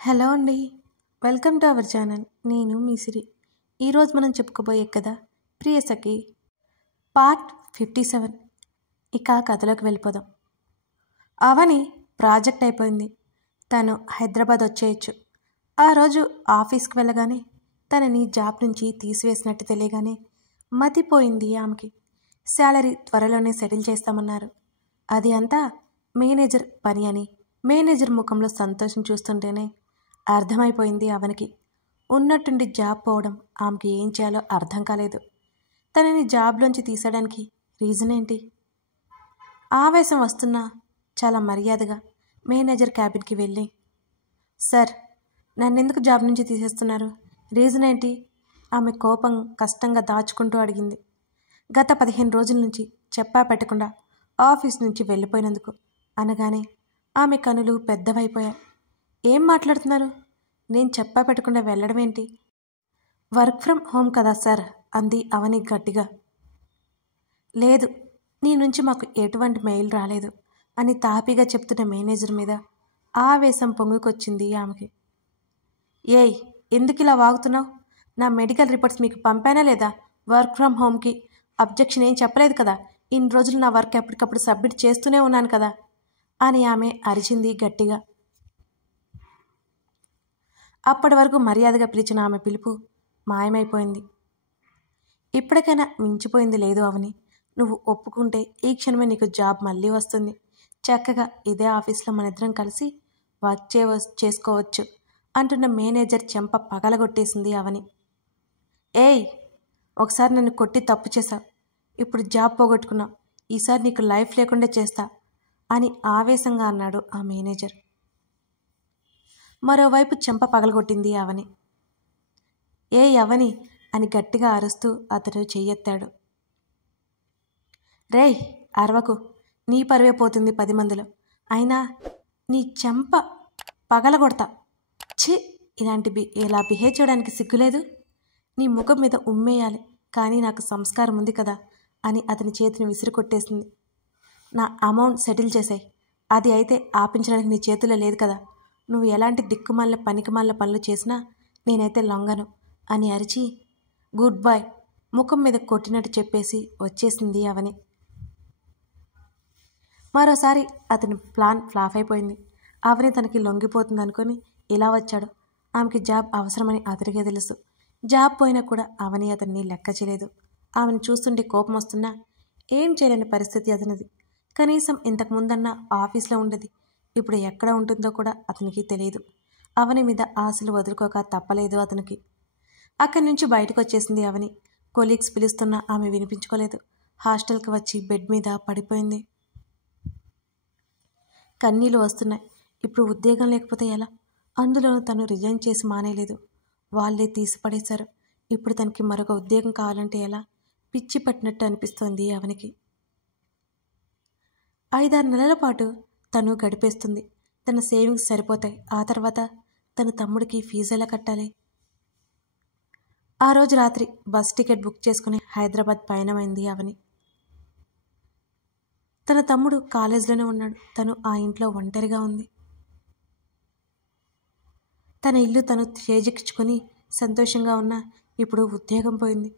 Hello అండి. Welcome to our channel. నేను మీ సిరి. ఈరోజు మనం చెప్పుకోబోయే కథ ప్రియసఖి పార్ట్ 57. ఇక కథలోకి వెళ్ళిపోదాం. అవని ప్రాజెక్ట్ అయిపోయింది. తను హైదరాబాద్ వచ్చేయచ్చు. ఆ రోజు ఆఫీస్కి వెళ్ళగానే తనని జాబ్ నుంచి తీసివేసినట్టు తెలియగానే మతిపోయింది ఆమెకి. శాలరీ త్వరలోనే సెటిల్ చేస్తామన్నారు. అది అంతా మేనేజర్ పని అని మేనేజర్ ముఖంలో సంతోషం చూస్తుంటేనే అర్థమైపోయింది అవనికి. ఉన్నట్టుండి జాబ్ పోవడం ఆమెకి ఏం చేయాలో అర్థం కాలేదు. తనని జాబ్లోంచి తీసేయడానికి రీజన్ ఏంటి? ఆవేశం వస్తున్నా చాలా మర్యాదగా మేనేజర్ క్యాబిన్కి వెళ్ళి, సార్, నన్నెందుకు జాబ్ నుంచి తీసేస్తున్నారు? రీజన్ ఏంటి? ఆమె కోపం కష్టంగా దాచుకుంటూ అడిగింది. గత 15 రోజుల నుంచి చెప్పా పెట్టకుండా ఆఫీస్ నుంచి వెళ్ళిపోయినందుకు అనగానే ఆమె కనులు పెద్దవైపోయాయి. ఏం మాట్లాడుతున్నారు? నేను చెప్పా పెట్టకుండా వెళ్ళడం ఏంటి? వర్క్ ఫ్రమ్ హోమ్ కదా సార్, అంది అవని గట్టిగా. లేదు, నీ నుంచి మాకు ఎటువంటి మెయిల్ రాలేదు అని తాపీగా చెప్తున్న మేనేజర్ మీద ఆవేశం పొంగుకొచ్చింది ఆమెకి. ఏయ్, ఎందుకు ఇలా వాగుతున్నావు? నా మెడికల్ రిపోర్ట్స్ మీకు పంపానా లేదా? వర్క్ ఫ్రమ్ హోమ్కి అబ్జెక్షన్ ఏం చెప్పలేదు కదా. ఇన్ని రోజులు నా వర్క్ ఎప్పటికప్పుడు సబ్మిట్ చేస్తూనే ఉన్నాను కదా అని ఆమె అరిచింది గట్టిగా. అప్పటి వరకు మర్యాదగా పిలిచిన ఆమె పిలుపు మాయమైపోయింది. ఇప్పటికైనా మించిపోయింది లేదు అవని. నువ్వు ఒప్పుకుంటే ఈ క్షణమే నీకు జాబ్ మళ్ళీ వస్తుంది. చక్కగా ఇదే ఆఫీస్లో మనిద్దరం కలిసి వర్క్ చేసుకోవచ్చు అంటున్న మేనేజర్ చెంప పగలగొట్టేసింది అవని. ఏయ్, ఒకసారి నన్ను కొట్టి తప్పు చేశావు. ఇప్పుడు జాబ్ పోగొట్టుకున్నావు. ఈసారి నీకు లైఫ్ లేకుండా చేస్తా అని ఆవేశంగా అన్నాడు ఆ మేనేజర్. మరోవైపు చెంప పగలగొట్టింది అవని. ఏ అవని అని గట్టిగా అరుస్తూ అతడు చెయ్యెత్తాడు. రేయ్, అరవకు, నీ పరువే పోతుంది 10 మందిలో. అయినా నీ చెంప పగలగొడతా. ఛీ, ఇలా బిహేవ్ చేయడానికి సిగ్గులేదు? నీ ముఖం మీద ఉమ్మేయాలి, కానీ నాకు సంస్కారం ఉంది కదా అని అతని చేతిని విసిరికొట్టేసింది. నా అమౌంట్ సెటిల్ చేసాయి. అది అయితే ఆపించడానికి నీ చేతిలో లేదు కదా. నువ్వు ఎలాంటి దిక్కుమాల పనికిమాల పనులు చేసినా నేనైతే లొంగను అని అరిచి గుడ్ బాయ్ ముఖం మీద కొట్టినట్టు చెప్పేసి వచ్చేసింది అవని. మరోసారి అతని ప్లాన్ ఫ్లాప్ అయిపోయింది. అవని తనకి లొంగిపోతుంది అనుకుని ఇలా వచ్చాడు. ఆమెకి జాబ్ అవసరమని అతనికే తెలుసు. జాబ్ పోయినా కూడా అవని అతన్ని లెక్క చేయలేదు. ఆమెను చూస్తుంటే కోపం వస్తున్నా ఏం చేయలేని పరిస్థితి అతనిది. కనీసం ఇంతకుముందన్నా ఆఫీస్లో ఉండేది. ఇప్పుడు ఎక్కడ ఉంటుందో కూడా అతనికి తెలియదు. అవని మీద ఆశలు వదులుకోక తప్పలేదు అతనికి. అక్కడి నుంచి బయటకు వచ్చేసింది అవని. కొలీగ్స్ పిలుస్తున్నా ఆమె వినిపించుకోలేదు. హాస్టల్కి వచ్చి బెడ్ మీద పడిపోయింది. కన్నీళ్ళు వస్తున్నాయి. ఇప్పుడు ఉద్యోగం లేకపోతే ఎలా? అందులోనూ తను రిజైన్ చేసి మానేయలేదు. వాళ్ళే తీసిపడేశారు. ఇప్పుడు తనకి మరొక ఉద్యోగం కావాలంటే ఎలా? పిచ్చి పట్టినట్టు అనిపిస్తోంది అవనికి. 5-6 నెలల పాటు తను గడిపేస్తుంది. తన సేవింగ్స్ సరిపోతాయి. ఆ తర్వాత తన తమ్ముడికి ఫీజు ఎలా కట్టాలి? ఆ రోజు రాత్రి బస్ టికెట్ బుక్ చేసుకుని హైదరాబాద్ పయనమైంది అవని. తన తమ్ముడు కాలేజీలోనే ఉన్నాడు. తను ఆ ఇంట్లో ఒంటరిగా ఉంది. తన ఇల్లు తను చేజిక్కించుకొని సంతోషంగా ఉన్నా ఇప్పుడు ఉద్యోగం పోయింది.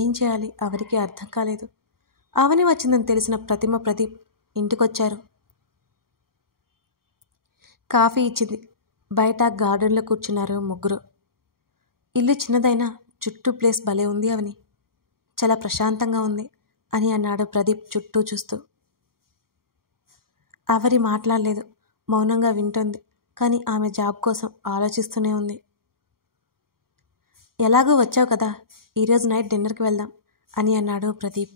ఏం చేయాలి అవనికి అర్థం కాలేదు. అవని వచ్చిందని తెలిసిన ప్రదీప్ ఇంటికొచ్చారు. కాఫీ ఇచ్చింది. బయట గార్డెన్లో కూర్చున్నారు ముగ్గురు. ఇల్లు చిన్నదైనా చుట్టూ ప్లేస్ భలే ఉంది అవని. చాలా ప్రశాంతంగా ఉంది అని అన్నాడు ప్రదీప్ చుట్టూ చూస్తూ. అవని మాట్లాడలేదు. మౌనంగా వింటోంది. కానీ ఆమె జాబ్ కోసం ఆలోచిస్తూనే ఉంది. ఎలాగూ వచ్చావు కదా, ఈరోజు నైట్ డిన్నర్కి వెళ్దాం అని అన్నాడు ప్రదీప్.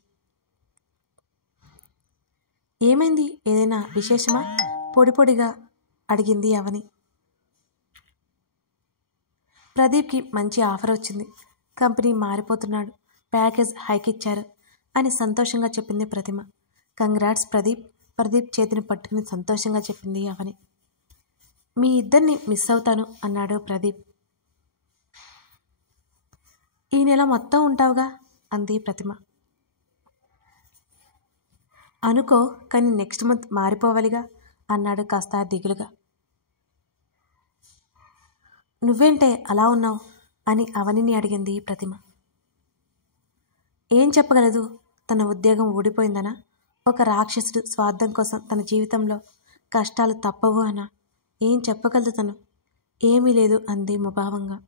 ఏమైంది? ఏదైనా విశేషమా? పొడిగా అడిగింది అవని. ప్రదీప్కి మంచి ఆఫర్ వచ్చింది. కంపెనీ మారిపోతున్నాడు. ప్యాకేజ్ హైక్ ఇచ్చారు అని సంతోషంగా చెప్పింది ప్రతిమ. కంగ్రాట్స్ ప్రదీప్ చేతిని పట్టుకుని సంతోషంగా చెప్పింది అవని. మీ ఇద్దరిని మిస్ అవుతాను అన్నాడు ప్రదీప్. ఈ నెల మొత్తం ఉంటావుగా అంది ప్రతిమ. అనుకో, కానీ నెక్స్ట్ మంత్ మారిపోవాలిగా అన్నాడు కాస్త దిగులుగా. నువ్వేంటే అలా ఉన్నావు అని అవనిని అడిగింది ప్రతిమ. ఏం చెప్పగలదు? తన ఉద్యోగం ఊడిపోయిందనా, ఒక రాక్షసుడు స్వార్థం కోసం తన జీవితంలో కష్టాలు తప్పవు అనా? ఏం చెప్పగలదు తను? ఏమీ లేదు అంది ముభావంగా.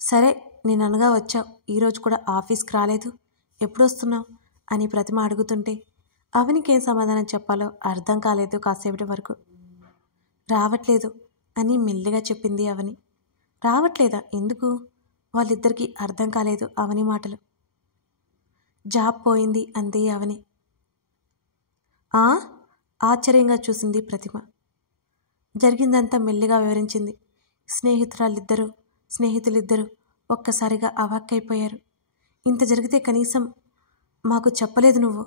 సరే, నేననగా వచ్చావు, ఈరోజు కూడా ఆఫీస్కి రాలేదు, ఎప్పుడొస్తున్నావు అని ప్రతిమ అడుగుతుంటే అవనికేం సమాధానం చెప్పాలో అర్థం కాలేదు కాసేపటి వరకు. రావట్లేదు అని మెల్లిగా చెప్పింది అవని. రావట్లేదా? ఎందుకు? వాళ్ళిద్దరికీ అర్థం కాలేదు అవని మాటలు. జాబ్ పోయింది అంది అవని. ఆ? ఆశ్చర్యంగా చూసింది ప్రతిమ. జరిగిందంతా మెల్లిగా వివరించింది. స్నేహితులిద్దరూ ఒక్కసారిగా అవాక్కైపోయారు. ఇంత జరిగితే కనీసం మాకు చెప్పలేదు నువ్వు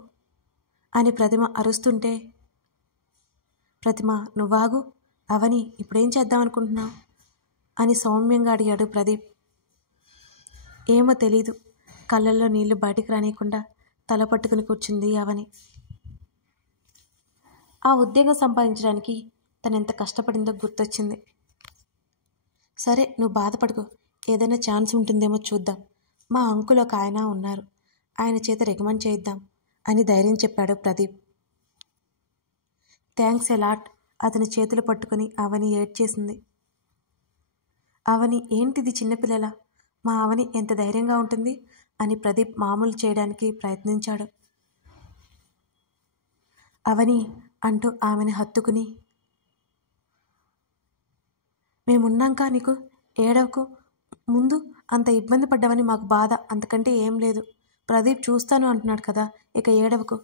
అని ప్రతిమ అరుస్తుంటే, ప్రతిమ నువ్వాగు, అవని ఇప్పుడేం చేద్దామనుకుంటున్నావు అని సౌమ్యంగా అడిగాడు ప్రదీప్. ఏమో తెలీదు. కళ్ళల్లో నీళ్లు బయటికి రానియకుండా తల పట్టుకుని కూర్చుంది అవని. ఆ ఉద్యోగం సంపాదించడానికి తనెంత కష్టపడిందో గుర్తొచ్చింది. సరే, నువ్వు బాధపడుకో, ఏదైనా ఛాన్స్ ఉంటుందేమో చూద్దాం. మా అంకుల్ ఒక ఆయన ఉన్నారు, ఆయన చేత రికమెండ్ చేయిద్దాం అని ధైర్యం చెప్పాడు ప్రదీప్. Thanks allot. అతని చేతులు పట్టుకుని అవని ఏడ్చేసింది. అవని ఏంటిది చిన్నపిల్లల, మా అవని ఎంత ధైర్యంగా ఉంటుంది అని ప్రదీప్ మామూలు చేయడానికి ప్రయత్నించాడు. అవని అంటూ ఆమెను హత్తుకుని, మేమున్నాంకా నీకు, ఏడవకు, ముందు అంత ఇబ్బంది పడ్డావని మాకు బాధ, అంతకంటే ఏం లేదు. ప్రదీప్ చూస్తాను అంటున్నాడు కదా, ఇక ఏడవకు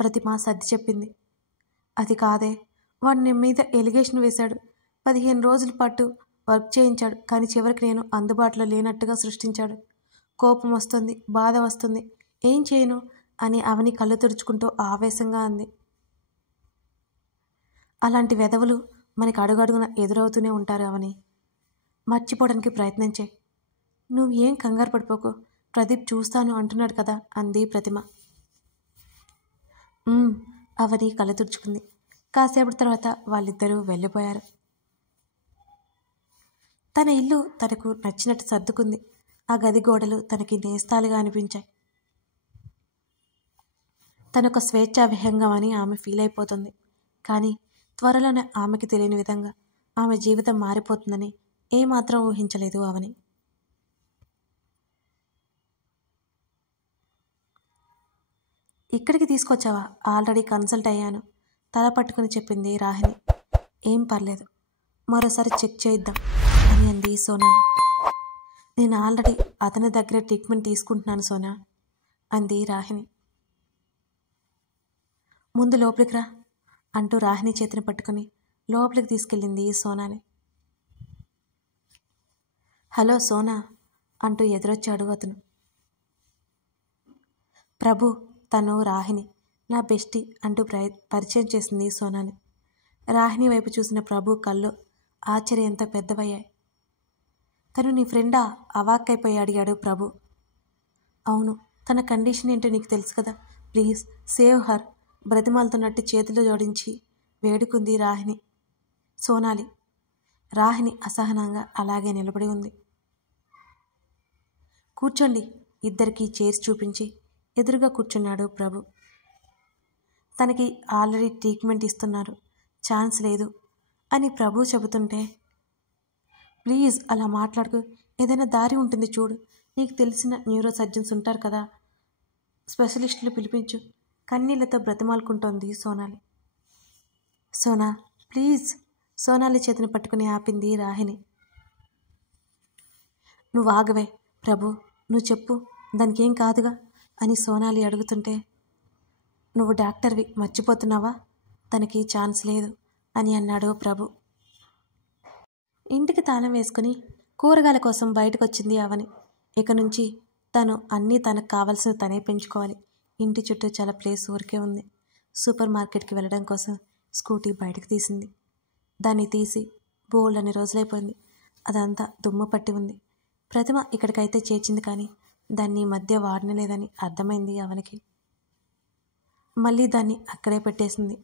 ప్రతిమ సర్ది చెప్పింది. అది కాదే, వాడు నీ మీద ఎలిగేషన్ వేశాడు, 15 రోజుల పాటు వర్క్ చేయించాడు, కానీ చివరికి నేను అందుబాటులో లేనట్టుగా సృష్టించాడు. కోపం వస్తుంది, బాధ వస్తుంది, ఏం చేయను అని అవని కళ్ళు తుడుచుకుంటూ ఆవేశంగా అంది. అలాంటి వెధవలు మనకి అడుగడుగున ఎదురవుతూనే ఉంటారు అవని, మర్చిపోవడానికి ప్రయత్నం చేయి. నువ్వు ఏం కంగారు పడిపోకు, ప్రదీప్ చూస్తాను అంటున్నాడు కదా అంది ప్రతిమ. అవని కళ్ళు తుడుచుకుంది. కాసేపటి తర్వాత వాళ్ళిద్దరూ వెళ్ళిపోయారు. తన ఇల్లు తనకు నచ్చినట్టు సర్దుకుంది. ఆ గది గోడలు తనకి నేస్తాలుగా అనిపించాయి. తనొక స్వేచ్ఛా విహంగం అని ఆమె ఫీల్ అయిపోతుంది. కానీ త్వరలోనే ఆమెకి తెలియని విధంగా ఆమె జీవితం మారిపోతుందని ఏమాత్రం ఊహించలేదు అవని. ఇక్కడికి తీసుకొచ్చావా? ఆల్రెడీ కన్సల్ట్ అయ్యాను, తల పట్టుకుని చెప్పింది రాహిణి. ఏం పర్లేదు, మరోసారి చెక్ చేయిద్దాం అని అంది సోనాలి. నేను ఆల్రెడీ అతని దగ్గర ట్రీట్మెంట్ తీసుకుంటున్నాను సోనా అంది రాహిణి. ముందు లోపలికి రా అంటూ రాహిణి చేతిని పట్టుకుని లోపలికి తీసుకెళ్ళింది సోనాని. హలో సోనా అంటూ ఎదురొచ్చాడు అతను. ప్రభు, తను రాహిణి, నా బెస్టీ అంటూ పరిచయం చేసింది సోనాని. రాహిణి వైపు చూసిన ప్రభు కళ్ళు ఆశ్చర్యంతో పెద్దవయ్యాయి. తను నీ ఫ్రెండా? అవాక్కైపోయి అడిగాడు ప్రభు. అవును, తన కండిషన్ ఏంటో నీకు తెలుసు కదా, ప్లీజ్ సేవ్ హర్ బ్రతిమాలుతున్నట్టు చేతులు జోడించి వేడుకుంది సోనాలి. రాహిణి అసహనంగా అలాగే నిలబడి ఉంది. కూర్చోండి, ఇద్దరికి చైర్స్ చూపించి ఎదురుగా కూర్చున్నాడు ప్రభు. తనకి ఆల్రెడీ ట్రీట్మెంట్ ఇస్తున్నారు, ఛాన్స్ లేదు అని ప్రభు చెబుతుంటే, ప్లీజ్ అలా మాట్లాడుకు, ఏదైనా దారి ఉంటుంది చూడు, నీకు తెలిసిన న్యూరో సర్జన్స్ ఉంటారు కదా, స్పెషలిస్టులు పిలిపించు కన్నీళ్లతో బ్రతిమాలుకుంటోంది సోనాలి. సోనా ప్లీజ్, సోనాలి చేతిని పట్టుకుని ఆపింది రాహిణి. నువ్వు ఆగవే ప్రభు, నువ్వు చెప్పు, దానికి ఏం కాదుగా అని సోనాలి అడుగుతుంటే, నువ్వు డాక్టర్వి మర్చిపోతున్నావా, తనకి ఛాన్స్ లేదు అని అన్నాడు ప్రభు. ఇంటికి తాళం వేసుకుని కూరగాయల కోసం బయటకు వచ్చింది అవని. ఇక నుంచి తను అన్నీ తనకు కావాల్సిన తనే పెంచుకోవాలి. ఇంటి చుట్టూ చాలా ప్లేస్ ఊరికే ఉంది. సూపర్ మార్కెట్కి వెళ్ళడం కోసం స్కూటీ బయటకు తీసింది. దాన్ని తీసి బోల్డ్ అని రోజులైపోయింది. అదంతా దుమ్ము పట్టి ఉంది. ప్రతిమ ఇక్కడికైతే చేర్చింది, కానీ దాన్ని ఈ మధ్య వాడనలేదని అర్థమైంది అవనికి. మళ్ళీ దాన్ని అక్కడే పెట్టేసింది.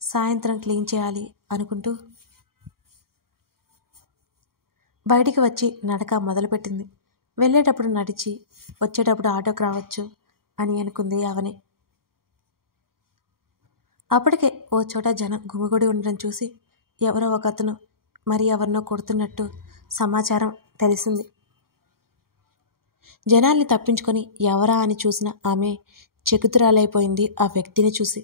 సాయంత్రం క్లీన్ చేయాలి అనుకుంటూ బయటికి వచ్చి నడక మొదలుపెట్టింది. వెళ్ళేటప్పుడు నడిచి, వచ్చేటప్పుడు ఆటోకి రావచ్చు అని అనుకుంది అవని. అప్పటికే ఓ చోట జనం గుమిగూడి ఉండడం చూసి ఎవరో ఒక అతను మరి ఎవరినో కొడుతున్నట్టు సమాచారం తెలిసింది. జనాల్ని తప్పించుకొని ఎవరా అని చూసిన ఆమె చెకుతురాలైపోయింది ఆ వ్యక్తిని చూసి.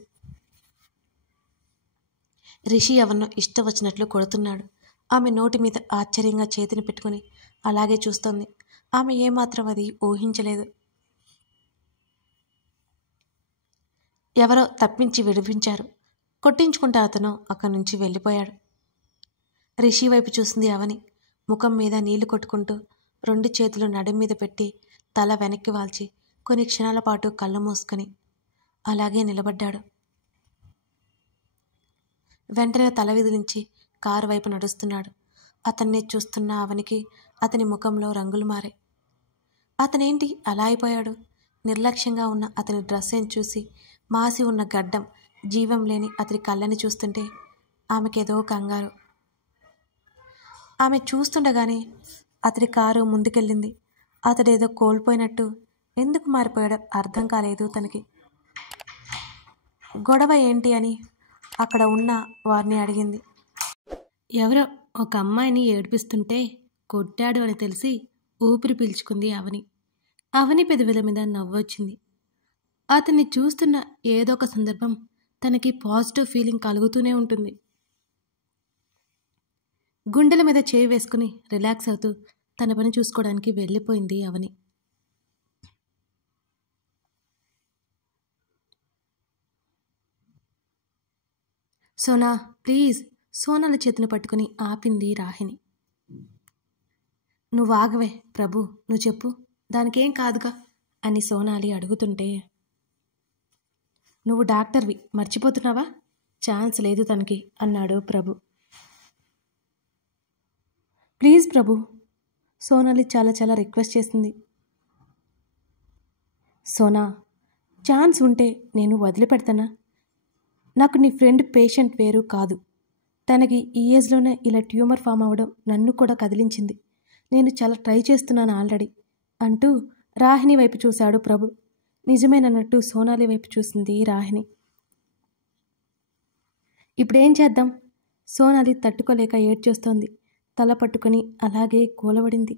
రిషి ఎవరినో ఇష్టం వచ్చినట్లు కొడుతున్నాడు. ఆమె నోటి మీద ఆశ్చర్యంగా చేతిని పెట్టుకుని అలాగే చూస్తోంది. ఆమె ఏమాత్రం అది ఊహించలేదు. ఎవరో తప్పించి విడిపించారు. కొట్టించుకుంటూ అతను అక్కడి నుంచి వెళ్ళిపోయాడు. రిషి వైపు చూసింది అవని. ముఖం మీద నీళ్లు కొట్టుకుంటూ 2 చేతులు నడుం మీద పెట్టి తల వెనక్కి వాల్చి కొన్ని క్షణాల పాటు కళ్ళు మూసుకొని అలాగే నిలబడ్డాడు. వెంటనే తల విదిలించి కారు వైపు నడుస్తున్నాడు. అతన్నే చూస్తున్న అవనికి అతని ముఖంలో రంగులు మారాయి. అతనేంటి అలా అయిపోయాడు? నిర్లక్ష్యంగా ఉన్న అతని డ్రెస్సుని చూసి మాసి ఉన్న గడ్డం, జీవం లేని అతని కళ్ళని చూస్తుంటే ఆమెకేదో కంగారు. ఆమె చూస్తుండగానే అతడి కారు ముందుకెళ్ళింది. అతడేదో కోల్పోయినట్టు ఎందుకు మారిపోయాడో అర్థం కాలేదు తనకి. గొడవ ఏంటి అని అక్కడ ఉన్న వారిని అడిగింది. ఎవరో ఒక అమ్మాయిని ఏడిపిస్తుంటే కొట్టాడు అని తెలిసి ఊపిరి పీల్చుకుంది అవని. అవని పెదవుల మీద నవ్వొచ్చింది. అతన్ని చూస్తున్న ఏదో ఒక సందర్భం తనకి పాజిటివ్ ఫీలింగ్ కలుగుతూనే ఉంటుంది. గుండెల మీద చేయి వేసుకుని రిలాక్స్ అవుతూ తన పని చూసుకోవడానికి వెళ్ళిపోయింది అవని. సోనా ప్లీజ్, సోనాల చేతిని పట్టుకుని ఆపింది రాహిణి. నువ్వు ఆగవే ప్రభు, నువ్వు చెప్పు, దానికేం కాదుగా అని సోనాలి అడుగుతుంటే, నువ్వు డాక్టర్వి మర్చిపోతున్నావా? ఛాన్స్ లేదు తనకి అన్నాడు ప్రభు. ప్లీజ్ ప్రభు, సోనాలి చాలా చాలా రిక్వెస్ట్ చేసింది. సోనా, ఛాన్స్ ఉంటే నేను వదిలిపెడతానా? నాకు నీ ఫ్రెండ్ పేషెంట్ వేరు కాదు. తనకి ఈ ఏజ్లోనే ఇలా ట్యూమర్ ఫామ్ అవ్వడం నన్ను కూడా కదిలించింది. నేను చాలా ట్రై చేస్తున్నాను ఆల్రెడీ అంటూ రాహిణి వైపు చూశాడు ప్రభు. నిజమేనన్నట్టు సోనాలి వైపు చూసింది రాహిణి. ఇప్పుడేం చేద్దాం? సోనాలి తట్టుకోలేక ఏడ్చేస్తోంది. తల పట్టుకొని అలాగే కూలబడింది.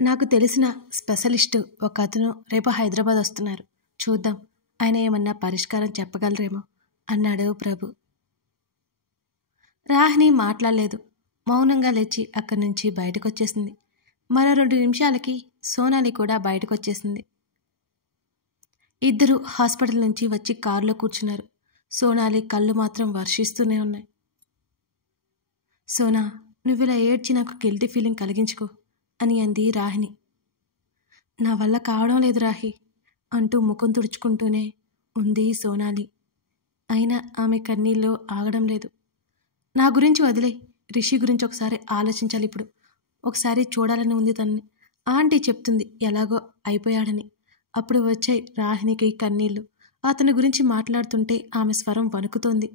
నాకు తెలిసిన స్పెషలిస్టు ఒక అతను రేపు హైదరాబాద్ వస్తున్నారు, చూద్దాం ఆయన ఏమన్నా పరిష్కారం చెప్పగలరేమో అన్నాడు ప్రభు. రాహిణి మాట్లాడలేదు. మౌనంగా లేచి అక్కడి నుంచి బయటకొచ్చేసింది. మరో 2 నిమిషాలకి సోనాలి కూడా బయటకొచ్చేసింది. ఇద్దరు హాస్పిటల్ నుంచి వచ్చి కారులో కూర్చున్నారు. సోనాలి కళ్ళు మాత్రం వర్షిస్తూనే ఉన్నాయి. సోనా, నువ్విలా ఏడ్చి నాకు గిల్టీ ఫీలింగ్ కలిగించుకో అని అంది రాహిణి. నా వల్ల కావడం లేదు రాహి అంటూ ముఖం తుడుచుకుంటూనే ఉంది సోనాలి. అయినా ఆమె కన్నీళ్ళు ఆగడం లేదు. నా గురించి వదిలే, రిషి గురించి ఒకసారి ఆలోచించాలి. ఇప్పుడు ఒకసారి చూడాలని ఉంది తనని. ఆంటీ చెప్తుంది ఎలాగో అయిపోయాడని. అప్పుడు వచ్చాయి రాహిణికి కన్నీళ్ళు. అతని గురించి మాట్లాడుతుంటే ఆమె స్వరం వణుకుతోంది.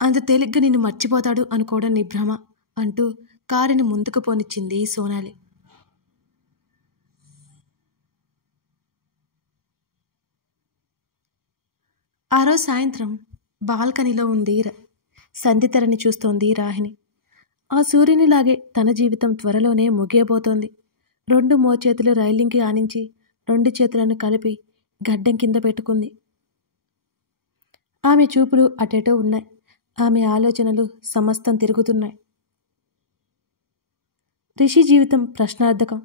అంత తేలిగ్గా నిన్ను మర్చిపోతాడు అనుకోవడం నీ భ్రమ అంటూ కారుని ముందుకు పోనిచ్చింది సోనాలి. ఆ రోజు సాయంత్రం బాల్కనీలో ఉంది సంధితెరని చూస్తోంది రాహిణి. ఆ సూర్యునిలాగే తన జీవితం త్వరలోనే ముగియబోతోంది. 2 మోచేతులు రైలింగ్కి ఆనించి 2 చేతులను కలిపి గడ్డం కింద పెట్టుకుంది. ఆమె చూపులు అటేటో ఉన్నాయి. ఆమె ఆలోచనలు సమస్తం తిరుగుతున్నాయి. రిషి జీవితం ప్రశ్నార్థకం.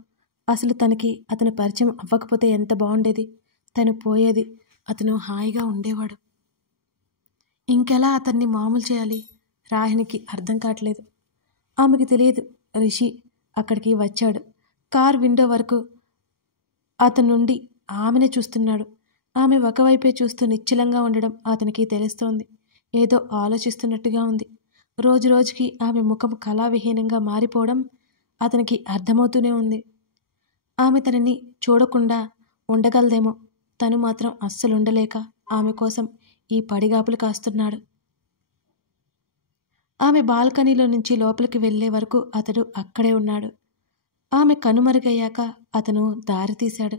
అసలు తనకి అతను పరిచయం అవ్వకపోతే ఎంత బాగుండేది. తను పోయేది, అతను హాయిగా ఉండేవాడు. ఇంకెలా అతన్ని మామూలు చేయాలి? రాహిణికి అర్థం కావట్లేదు. ఆమెకి తెలియదు రిషి అక్కడికి వచ్చాడు. కార్ విండో వరకు అతని నుండి ఆమెనే చూస్తున్నాడు. ఆమె ఒకవైపే చూస్తూ నిశ్చలంగా ఉండడం అతనికి తెలుస్తోంది. ఏదో ఆలోచిస్తున్నట్టుగా ఉంది. రోజు రోజుకి ఆమె ముఖం కళావిహీనంగా మారిపోవడం అతనికి అర్థమవుతూనే ఉంది. ఆమె తనని చూడకుండా ఉండగలదేమో, తను మాత్రం అస్సలు ఉండలేక ఆమె కోసం ఈ పడిగాపులు కాస్తున్నాడు. ఆమె బాల్కనీలో నుంచి లోపలికి వెళ్ళే వరకు అతడు అక్కడే ఉన్నాడు. ఆమె కనుమరుగయ్యాక అతను దారి తీశాడు.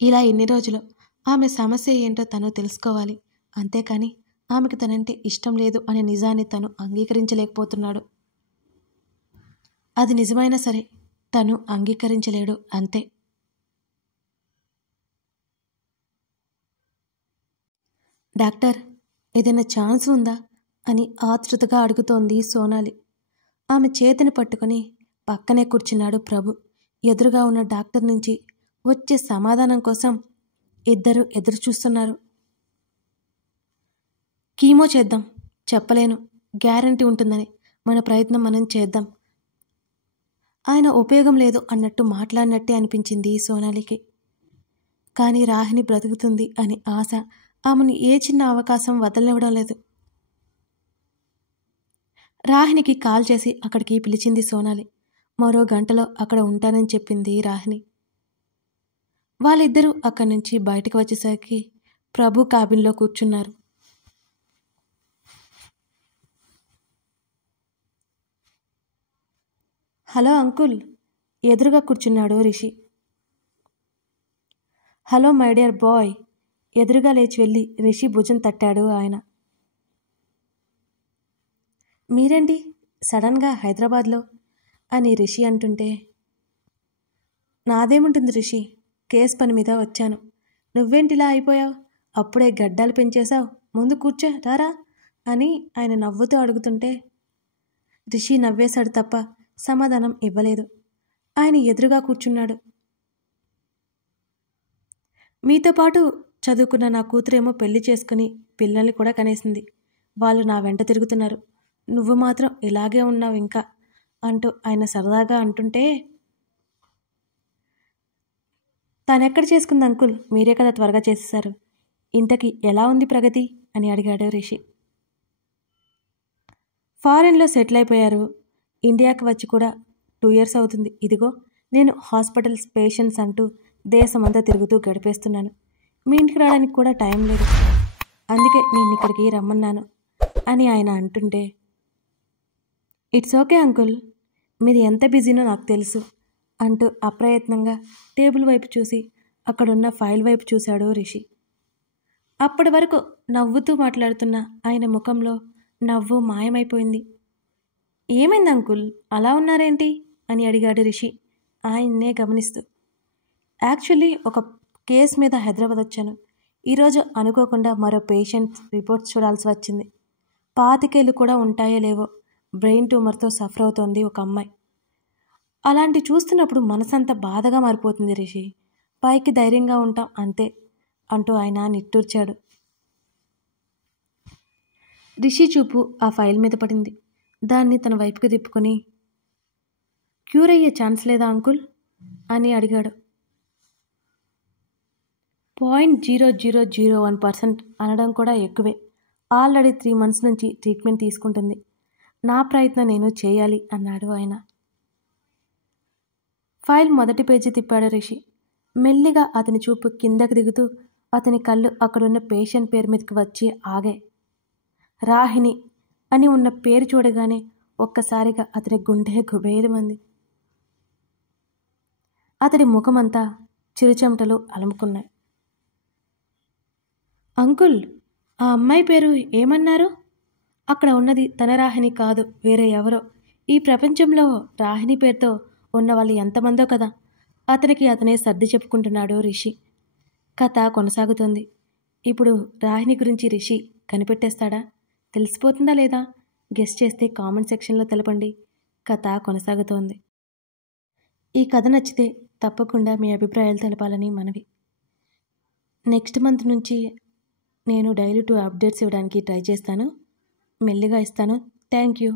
ఇలా ఎన్ని రోజులు ఆమె సమస్య ఏంటో తను తెలుసుకోవాలి. అంతేకాని ఆమెకు తనంటే ఇష్టం లేదు అనే నిజాన్ని తను అంగీకరించలేకపోతున్నాడు. అది నిజమైనా సరే తను అంగీకరించలేడు, అంతే. డాక్టర్, ఏదైనా ఛాన్స్ ఉందా అని ఆతృతగా అడుగుతోంది సోనాలి. ఆమె చేతిని పట్టుకుని పక్కనే కూర్చున్నాడు ప్రభు. ఎదురుగా ఉన్న డాక్టర్ నుంచి వచ్చే సమాధానం కోసం ఇద్దరు ఎదురు చూస్తున్నారు. కీమో చేద్దాం, చెప్పలేను, గ్యారంటీ ఉంటుందని, మన ప్రయత్నం మనం చేద్దాం. ఆయన ఉపయోగం లేదు అన్నట్టు మాట్లాడినట్టే అనిపించింది సోనాలికి. కానీ రాహిణి బ్రతుకుతుంది అని ఆశ ఆమెను ఏ చిన్న అవకాశం వదలనివ్వడం లేదు. రాహిణికి కాల్ చేసి అక్కడికి పిలిచింది సోనాలి. మరో గంటలో అక్కడ ఉంటానని చెప్పింది రాహిణి. వాళ్ళిద్దరూ అక్కడి నుంచి బయటకు వచ్చేసరికి ప్రభు క్యాబిన్లో కూర్చున్నారు. హలో అంకుల్, ఎదురుగా కూర్చున్నాడు Rishi. Hello my dear bye, ఎదురుగా లేచి వెళ్ళి రిషి భుజం తట్టాడు ఆయన. మీరేంటి సడన్గా హైదరాబాద్లో అని రిషి అంటుంటే, నాదేముంటుంది రిషి, కేస్ పని మీద వచ్చాను. నువ్వేంటిలా అయిపోయావు, అప్పుడే గడ్డాలు పెంచేశావు, ముందు కూర్చో రారా అని ఆయన నవ్వుతూ అడుగుతుంటే రిషి నవ్వేశాడు తప్ప సమాధానం ఇవ్వలేదు. ఆయన ఎదురుగా కూర్చున్నాడు. మీతో పాటు చదువుకున్న నా కూతురేమో పెళ్లి చేసుకుని పిల్లల్ని కూడా కనేసింది. వాళ్ళు నా వెంట తిరుగుతున్నారు. నువ్వు మాత్రం ఇలాగే ఉన్నావు ఇంకా అంటూ ఆయన సరదాగా అంటుంటే, తానెక్కడ చేసుకుంది అంకుల్, మీరే కదా త్వరగా చేసేశారు. ఇంతకీ ఎలా ఉంది ప్రగతి అని అడిగాడు రిషి. ఫారెన్లో సెటిల్ అయిపోయారు. ఇండియాకి వచ్చి కూడా 2 years అవుతుంది. ఇదిగో నేను హాస్పిటల్స్ పేషెంట్స్ అంటూ దేశమంతా తిరుగుతూ గడిపేస్తున్నాను. మీ ఇంటికి రావడానికి కూడా టైం లేదు. అందుకే నేను ఇక్కడికి రమ్మన్నాను అని ఆయన అంటుంటే, ఇట్స్ ఓకే అంకుల్, మీరు ఎంత బిజీనో నాకు తెలుసు అంటూ అప్రయత్నంగా టేబుల్ వైపు చూసి అక్కడున్న ఫైల్ వైపు చూశాడు రిషి. అప్పటి వరకు నవ్వుతూ మాట్లాడుతున్న ఆయన ముఖంలో నవ్వు మాయమైపోయింది. ఏమైంది అంకుల్, అలా ఉన్నారేంటి అని అడిగాడు రిషి ఆయన్నే గమనిస్తూ. యాక్చువల్లీ ఒక కేసు మీద హైదరాబాద్ వచ్చాను. ఈరోజు అనుకోకుండా మరో పేషెంట్ రిపోర్ట్స్ చూడాల్సి వచ్చింది. 25 ఏళ్ళు కూడా ఉంటాయో లేవో, బ్రెయిన్ ట్యూమర్తో సఫర్ అవుతోంది ఒక అమ్మాయి. అలాంటి చూస్తున్నప్పుడు మనసంతా బాధగా మారిపోతుంది రిషి. పైకి ధైర్యంగా ఉంటాం అంతే అంటూ ఆయన నిట్టూర్చాడు. రిషి చూపు ఆ ఫైల్ మీద పడింది. దాన్ని తన వైపుకి తిప్పుకొని, క్యూర్ అయ్యే ఛాన్స్ లేదా అంకుల్ అని అడిగాడు. 0.0001% అనడం కూడా ఎక్కువే. ఆల్రెడీ 3 months నుంచి ట్రీట్మెంట్ తీసుకుంటుంది. నా ప్రయత్నం నేను చేయాలి అన్నాడు ఆయన. ఫైల్ మొదటి పేజీ తిప్పాడు రిషి. మెల్లిగా అతని చూపు కిందకు దిగుతూ అతని కళ్ళు అక్కడున్న పేషెంట్ పేరు మీదకి వచ్చి ఆగాయి. రాహిణి అని ఉన్న పేరు చూడగానే ఒక్కసారిగా అతని గుండె గుబేలమంది. అతడి ముఖమంతా చిరుచెమటలు అలుముకున్నాయి. అంకుల్, ఆ అమ్మాయి పేరు ఏమన్నారు? అక్కడ ఉన్నది తన రాహిణి కాదు, వేరే ఎవరో. ఈ ప్రపంచంలో రాహిణి పేరుతో ఉన్నవాళ్ళు ఎంతమందో కదా. అతనికి అతనే సర్ది చెప్పుకుంటున్నాడు రిషి. కథ కొనసాగుతుంది. ఇప్పుడు రాహిణి గురించి రిషి కనిపెట్టేస్తాడా? తెలిసిపోతుందా లేదా? గెస్ చేస్తే కామెంట్ సెక్షన్లో తెలపండి. కథ కొనసాగుతోంది. ఈ కథ నచ్చితే తప్పకుండా మీ అభిప్రాయాలు తెలపాలని మనవి. నెక్స్ట్ మంత్ నుంచి నేను డైలీ 2 updates ఇవ్వడానికి ట్రై చేస్తాను. మెల్లిగా ఇస్తాను. Thank you.